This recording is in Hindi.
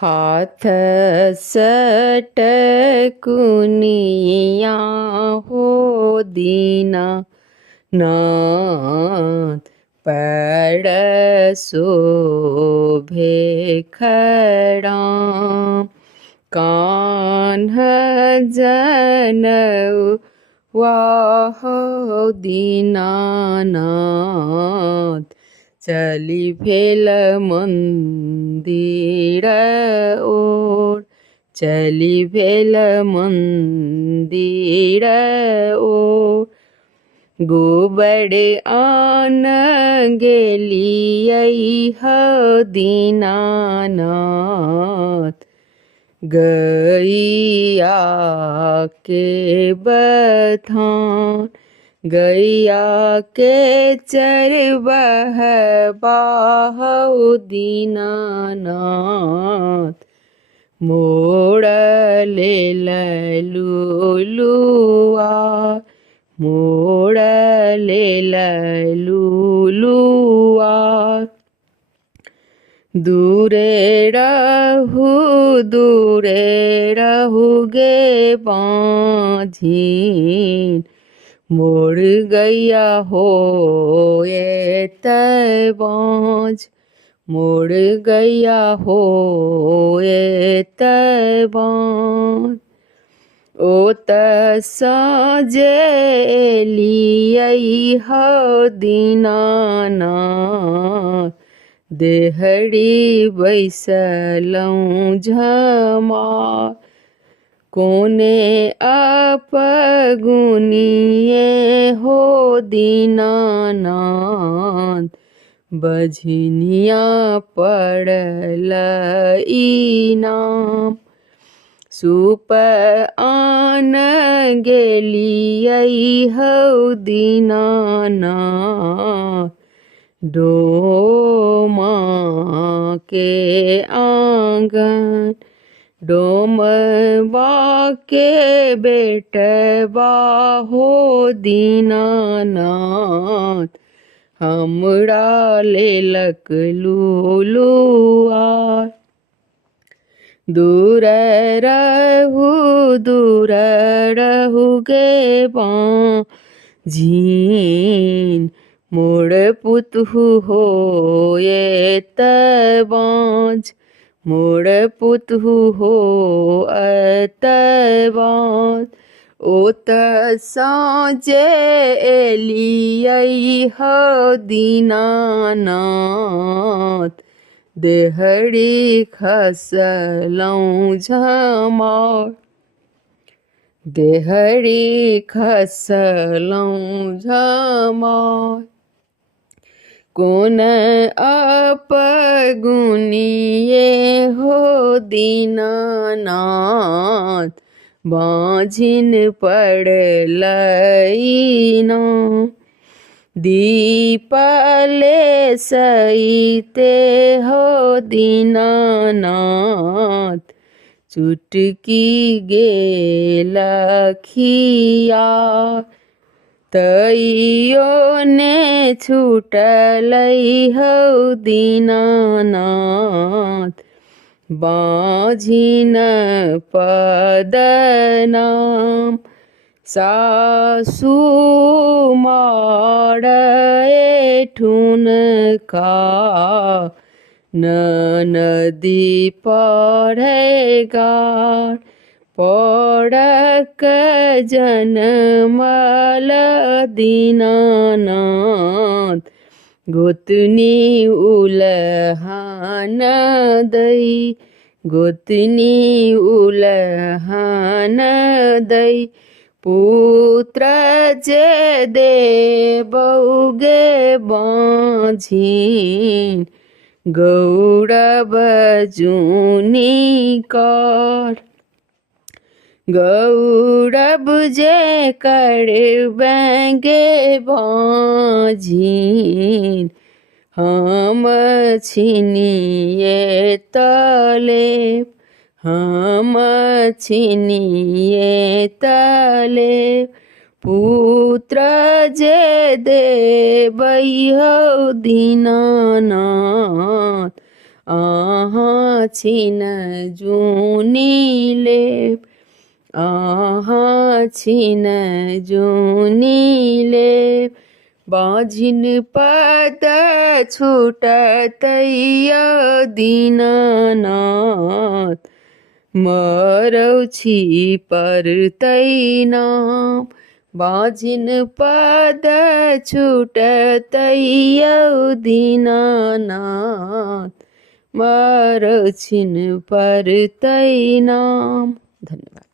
हाथ सटकुनिया हो दीना नाथ पैड़ शोभे खड़ा कान्ह जनऊ वाह दीनानाथ चली भेल मंदिर ओर चली भेल मंदिर ओर गोबर आन गेलियै ह दीनानाथ गैया के बथान गैया के चरबह बाहु दीनानाथ मोड़ ले लुलुआ मोड़ ले लुलुआ दूरे रहू गे बाँझिन मोड़ गैया हो ये बाँझ मोड़ गैया हो ये बाँझ ओ त साजेलियै ह दीनानाथ देहड़ी बैसलौं झमार कोने अपगुनिए हो दीनानाथ बझनिया पड़ल इनाम सूप आन गेलियै हौ दीनानाथ डोमा के आंगन डोमवा के बेटवा हो दीनानाथ हमरा लेलक लुलुआ दूर रहू गे बाँझिन मोड़ पुतहु हो ये बाँझ मोड़ पुतहु हो बाँझ ओ त साँझे एलियै ह दीनानाथ देहड़ी खसलौं झमार देहड़ी खसलौं झमार कोन अपगुनिए हो दीनानाथ बाँझिन पड़लै नाम दीपले सईते हो दीनानाथ चुटकी गेलखिया तैयो ने छूटलै हौ दीनानाथ बाँझिन पदनाम सासु माड़े ठुनका नदी पढ़ेगार पड़क जनमल दीनानाथ गोतनी उलहान दै गोतनी उलहान दै पुत्र जे देबौगे बाँझिन गौरव जुनी कर गौरव जे करबेंगे बाँझिन हम छिनिए तले हम छिनिए तले पुत्र जे देबै हौ दीनानाथ छिन जुनी लेप छिन जुनी लेप बाझिन पद छुटतै दीननाथ मरौछि पर्तैन बाझिन पद छुटतै दीननाथ मरौछिन पर्तैन। धन्यवाद।